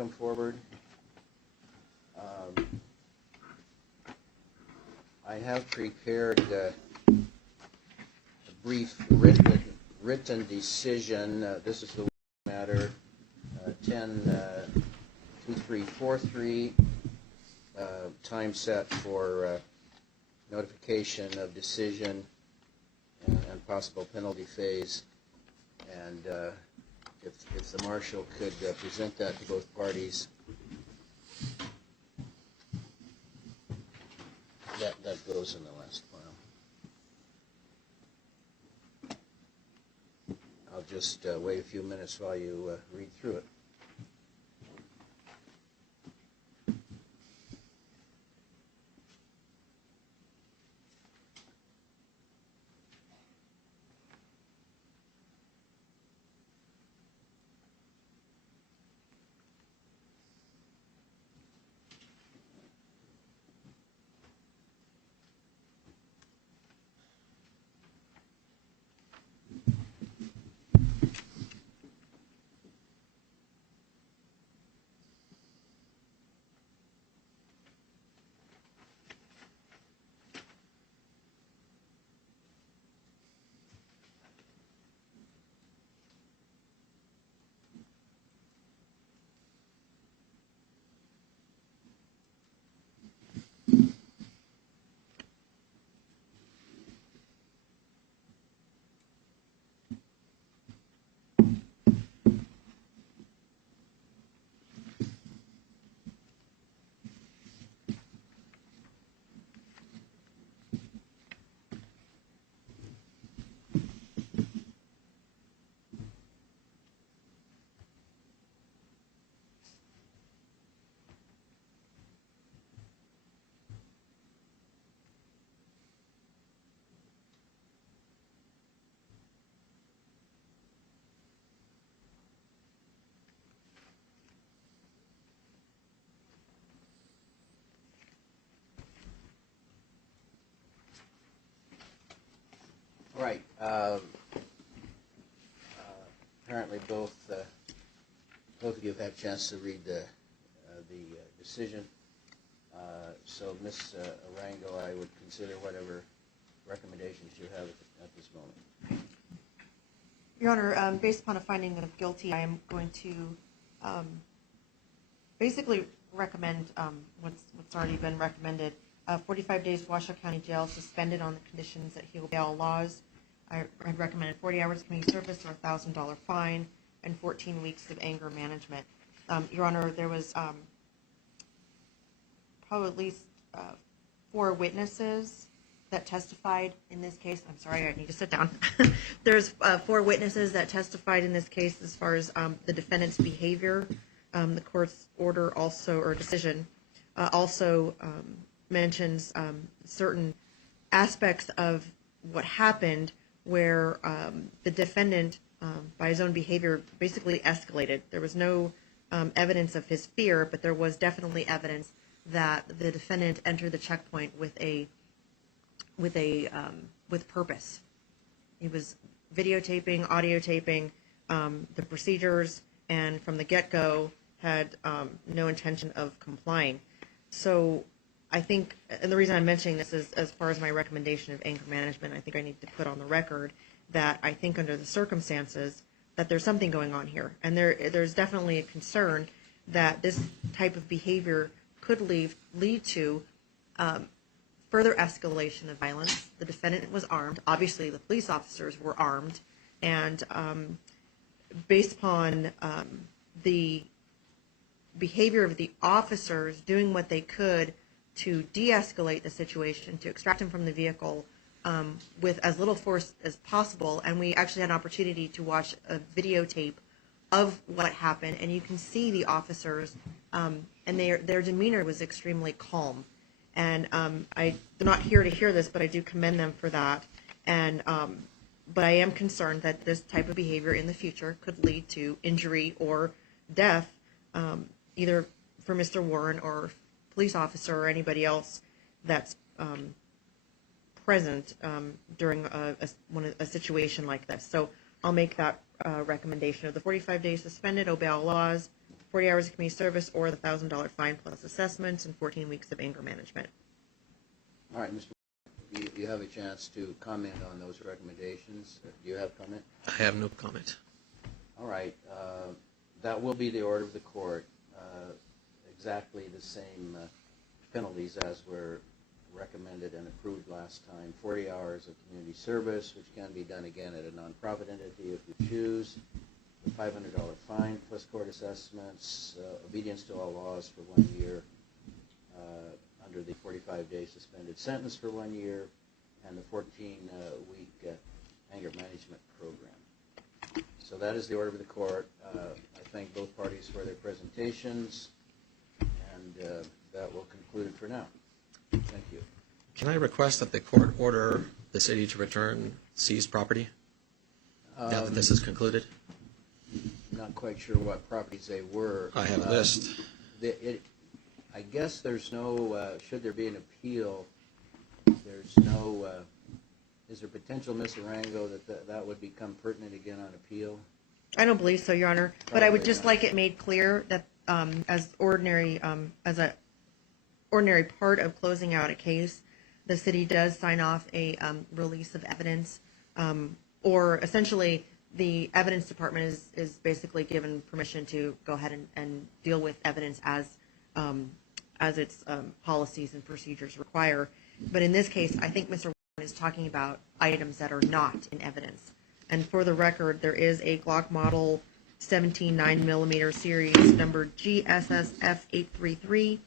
come forward. I have prepared a brief written decision. This is the matter 10-2343, time set for notification of decision and possible penalty phase. And if the marshal could present that to both parties. That goes in the last file. I'll just wait a few minutes while you read through it. Right. Apparently, both of you have had a chance to read the decision. So, Ms. Arango, I would consider whatever recommendations you have at this moment. Your Honor, based upon a finding of guilty, I am going to basically recommend what's already been recommended. 45 days Washoe County Jail, suspended on the conditions that he obey all laws. I recommended 40 hours community service or a $1,000 fine and 14 weeks of anger management. Your Honor, there was probably at least 4 witnesses that testified in this case. I'm sorry, I need to sit down. There's 4 witnesses that testified in this case as far as the defendant's behavior. The court's order also, or decision, also mentions certain aspects of what happened where the defendant, by his own behavior, basically escalated. There was no evidence of his fear, but there was definitely evidence that the defendant entered the checkpoint with purpose. He was videotaping, audio taping the procedures, and from the get-go had no intention of complying. So I think, and the reason I'm mentioning this is as far as my recommendation of anger management, I think I need to put on the record that I think under the circumstances that there's something going on here. And there's definitely a concern that this type of behavior could lead to further escalation of violence. The defendant was armed. Obviously, the police officers were armed. And based upon the behavior of the officers doing what they could to de-escalate the situation, to extract him from the vehicle with as little force as possible. And we actually had an opportunity to watch a videotape of what happened, and you can see the officers, and their demeanor was extremely calm. And they're not here to hear this, but I do commend them for that. And but I am concerned that this type of behavior in the future could lead to injury or death, either for Mr. Warren or police officer or anybody else that's present during a situation like this. So I'll make that recommendation of the 45 days suspended, obey all laws, 40 hours of community service, or the $1,000 fine plus assessments and 14 weeks of anger management. All right, Mr. You have a chance to comment on those recommendations. Do you have comment? I have no comment. All right. That will be the order of the court. Exactly the same penalties as were recommended and approved last time. 40 hours of community service, which can be done again at a nonprofit entity if you choose. The $500 fine plus court assessments, obedience to all laws for 1 year, under the 45-day suspended sentence for 1 year, and the 14-week anger management program. So that is the order of the court. I thank both parties for their presentations, and that will conclude it for now. Thank you. Can I request that the court order the city to return seized property now that this is concluded? Not quite sure what properties they were. I have a list. I guess there's no, should there be an appeal, there's no, is there potential, Ms. Arango, that would become pertinent again on appeal? I don't believe so, Your Honor, but I would just like it made clear that as a ordinary part of closing out a case, the city does sign off a release of evidence, or essentially the evidence department is basically given permission to go ahead and deal with evidence as its policies and procedures require. But in this case, I think Mr. is talking about items that are not in evidence. And for the record, there is a Glock model 17 9mm series number GSSF833,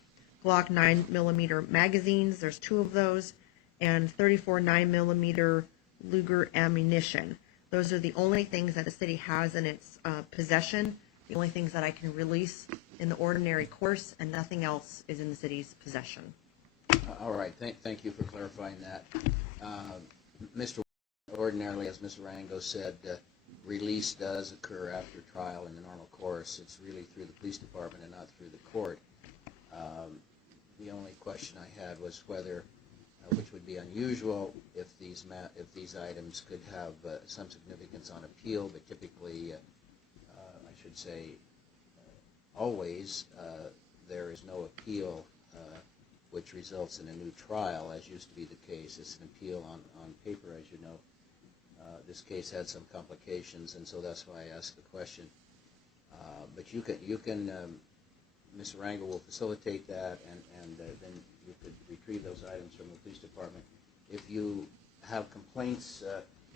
Glock 9mm magazines. There's 2 of those, and 34 9mm Luger ammunition. Those are the only things that the city has in its possession, the only things that I can release in the ordinary course, and nothing else is in the city's possession. All right. Thank you for clarifying that. Mr. Ordinarily, as Ms. Arango said, release does occur after trial in the normal course. It's really through the police department and not through the court. The only question I had was whether, which would be unusual, if these items could have some significance on appeal, but typically, I should say, always there is no appeal which results in a new trial, as used to be the case. It's an appeal on paper, as you know. This case had some complications, and so that's why I asked the question. But you can Ms. Arango will facilitate that, and then you could retrieve those items from the police department. If you have complaints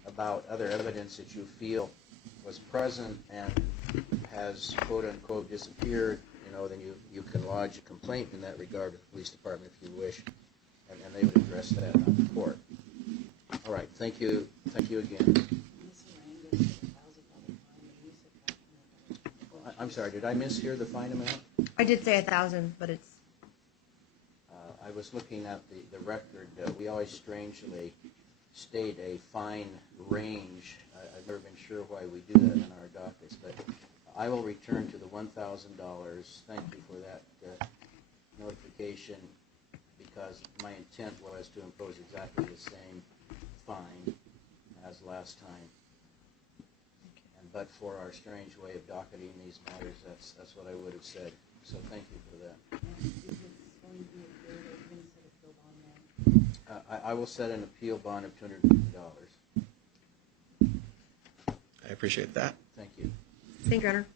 about other evidence that you feel was present and has quote-unquote disappeared, then you can lodge a complaint in that regard with the police department if you wish, and they would address that on the court. All right, thank you again. I'm sorry, did I mishear the fine amount? I did say 1,000, but it's... I was looking at the record. We always strangely state a fine range. I've never been sure why we do that in our dockets, but I will return to the $1,000. Thank you for that notification, because my intent was to impose exactly the same fine as last time. But for our strange way of docketing these matters, that's what I would have said. So thank you for that. I will set an appeal bond of $250. I appreciate that. Thank you. Thank you, Your Honor.